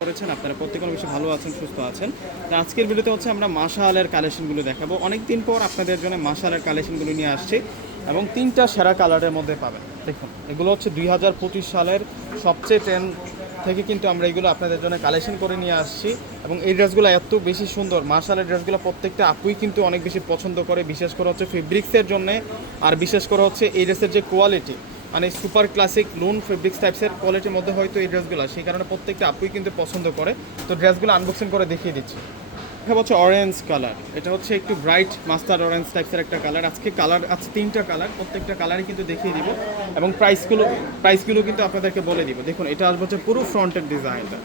করেছেন, আপনারা প্রত্যেকের বেশি ভালো আছেন, সুস্থ আছেন। আজকের ভিডিওতে হচ্ছে আমরা মাশালের কালেকশনগুলো দেখাবো। অনেক দিন পর আপনাদের জন্য মাশালের কালেকশনগুলো নিয়ে আসছি এবং তিনটা সেরা কালারের মধ্যে পাবেন। দেখুন, এগুলো হচ্ছে দুই হাজার পঁচিশ সালের সবচেয়ে ট্রেন থেকে কিন্তু আমরা এগুলো আপনাদের জন্য কালেকশন করে নিয়ে আসছি এবং এই ড্রেসগুলো এত বেশি সুন্দর মার্শালের ড্রেসগুলো প্রত্যেকটা আপুই কিন্তু অনেক বেশি পছন্দ করে, বিশেষ করে হচ্ছে ফেব্রিক্সের জন্য, আর বিশেষ করে হচ্ছে এই ড্রেসের যে কোয়ালিটি মানে সুপার ক্লাসিক লোন ফেব্রিক্স টাইপসের কোয়ালিটির মধ্যে হয়তো এই ড্রেসগুলো সেই কারণে প্রত্যেকটা আপুই কিন্তু পছন্দ করে। তো ড্রেসগুলো আনবক্সিং করে দেখিয়ে দিচ্ছি। এটা হচ্ছে অরেঞ্জ কালার এটা হচ্ছে একটু ব্রাইট মাস্টার অরেঞ্জ টাইপসের একটা কালার আজকে কালার আছে তিনটা কালার প্রত্যেকটা কালারই কিন্তু দেখিয়ে দিব। এবং প্রাইসগুলো প্রাইসগুলো কিন্তু আপনাদেরকে বলে দিব। দেখুন, এটা আসবে হচ্ছে পুরো ফ্রন্টের ডিজাইনটা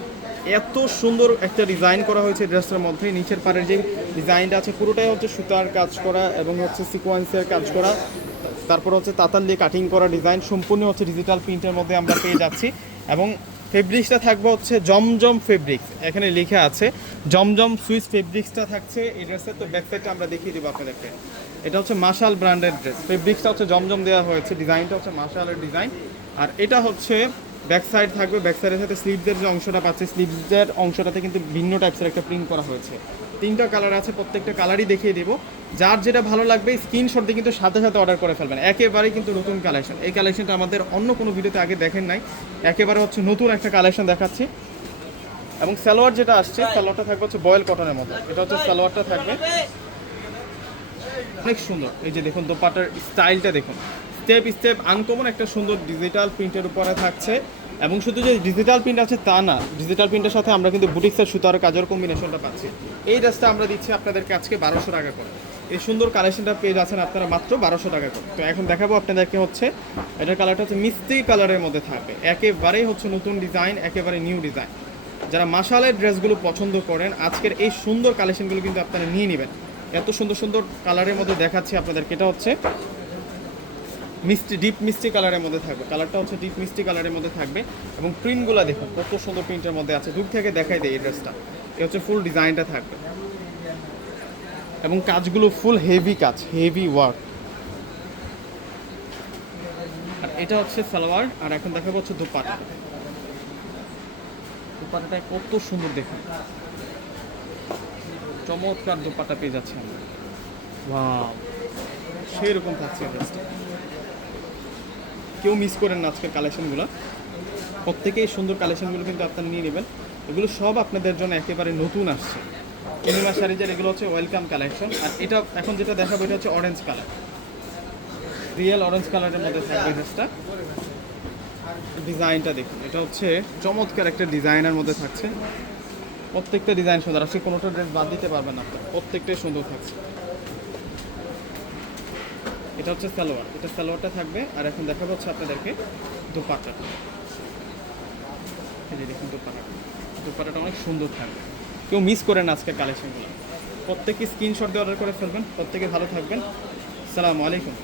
এত সুন্দর একটা ডিজাইন করা হয়েছে ড্রেসটার মধ্যে। নিচের পাড়ের যে ডিজাইনটা আছে, পুরোটাই হচ্ছে সুতার কাজ করা এবং হচ্ছে সিকোয়েন্সের কাজ করা। তারপর হচ্ছে তাতাল দিয়ে কাটিং করা ডিজাইন সম্পূর্ণ হচ্ছে ডিজিটাল প্রিন্টের মধ্যে আমরা পেয়ে যাচ্ছি। এবং ফেব্রিক্সটা থাকবে হচ্ছে জমজম ফেব্রিক্স এখানে লেখা আছে, জমজম সুইস ফেব্রিক্সটা থাকছে এই ড্রেসের তো ব্যাকসাইডটা আমরা দেখিয়ে দেবো আপনাদেরকে। এটা হচ্ছে মাশাল ব্র্যান্ডের ড্রেস ফেব্রিক্সটা হচ্ছে জমজম দেওয়া হয়েছে ডিজাইনটা হচ্ছে মাশালের ডিজাইন আর এটা হচ্ছে ব্যাক সাইড থাকবে ব্যাক সাইডের সাথে স্লিভসের যে অংশটা পাচ্ছে স্লিভসের অংশটাতে কিন্তু ভিন্ন টাইপসের একটা প্রিন্ট করা হয়েছে। তিনটা কালার আছে, প্রত্যেকটা কালারই দেখিয়ে দেবো। যার যেটা ভালো লাগবে স্ক্রিনশট দিয়ে কিন্তু সাথে সাথে অর্ডার করে ফেলবেন। একেবারেই কিন্তু নতুন কালেকশন এই কালেকশনটা আমাদের অন্য কোনো ভিডিওতে আগে দেখেন নাই। একেবারে হচ্ছে নতুন একটা কালেকশন দেখাচ্ছি। এবং সালোয়ার যেটা আসছে, সালোয়ারটা থাকবে হচ্ছে বয়েল কটনের মতো। এটা হচ্ছে সালোয়ারটা থাকবে। অনেক সুন্দর। এই যে দেখুন দোপাটার স্টাইলটা দেখুন। স্টেপ স্টেপ আনকমন একটা সুন্দর ডিজিটাল প্রিন্টের উপরে থাকছে। এবং শুধু যে ডিজিটাল প্রিন্ট আছে তা না ডিজিটাল প্রিন্টের সাথে আমরা কিন্তু বুটিক্সের সুতার কাজের কম্বিনেশনটা পাচ্ছি। এই ড্রেসটা আমরা দিচ্ছি আপনাদেরকে আজকে বারোশো টাকা করে। এই সুন্দর কালেকশনটা পেয়ে যাচ্ছেন আপনারা মাত্র বারোশো টাকা করে। তো এখন দেখাবো আপনাদেরকে হচ্ছে, এটার কালারটা হচ্ছে মিষ্টি কালারের মধ্যে থাকবে। একেবারেই হচ্ছে নতুন ডিজাইন একেবারে নিউ ডিজাইন যারা মাসালের ড্রেসগুলো পছন্দ করেন, আজকের এই সুন্দর কালেকশনগুলো কিন্তু আপনারা নিয়ে নেবেন। এত সুন্দর সুন্দর কালারের মধ্যে দেখাচ্ছি আপনাদেরকে। এটা হচ্ছে মিষ্টি ডিপ মিষ্টি কালারের মধ্যে থাকবে। কালারটা হচ্ছে ডিপ মিষ্টি কালারের মধ্যে থাকবে এবং প্রিন্টগুলো দেখুন, কত সুন্দর প্রিন্টের মধ্যে আছে। দূর থেকে দেখাই দেয় এই ড্রেসটা এ হচ্ছে ফুল ডিজাইনটা থাকবে। এবং কাজগুলো ফুল হেভি কাজ হেভি ওয়ার্ক আর এটা হচ্ছে সালোয়ার, আর এখন দেখাবো হচ্ছে দুপাটা। দুপাটাটা কত সুন্দর দেখুন। চমৎকার দুপাটা পেয়ে যাচ্ছে আমরা। সেরকম থাকছে ড্রেসটা কেউ মিস করেন না আজকের কালেকশনগুলো প্রত্যেকেই সুন্দর কালেকশনগুলো কিন্তু আপনারা নিয়ে নেবেন। এগুলো সব আপনাদের জন্য একেবারে নতুন আসছে। পূর্ণিমা শাড়িজের, এগুলো হচ্ছে ওয়েলকাম কালেকশন আর এটা এখন যেটা দেখাবো, এটা হচ্ছে অরেঞ্জ কালার রিয়েল অরেঞ্জ কালারের মধ্যে থাকবে ড্রেসটা ডিজাইনটা দেখুন, এটা হচ্ছে চমৎকার একটা ডিজাইনের মধ্যে থাকছে। প্রত্যেকটা ডিজাইন সুন্দর আসলে কোনোটা ড্রেস বাদ দিতে পারবেন আপনার। প্রত্যেকটাই সুন্দর থাকছে। এটা হচ্ছে সালোয়ার। এটা সালোয়ারটা থাকবে। আর এখন দেখাবো হচ্ছে আপনাদেরকে দোপাট্টা। যে দেখুন দোপাট্টা। দোপাট্টাটা অনেক সুন্দর থাকবে। কেউ মিস করেন আজকে কালেকশনগুলো প্রত্যেকে স্ক্রিনশট দিয়ে অর্ডার করে ফেলবেন। প্রত্যেকে ভালো থাকবেন। সালামু আলাইকুম।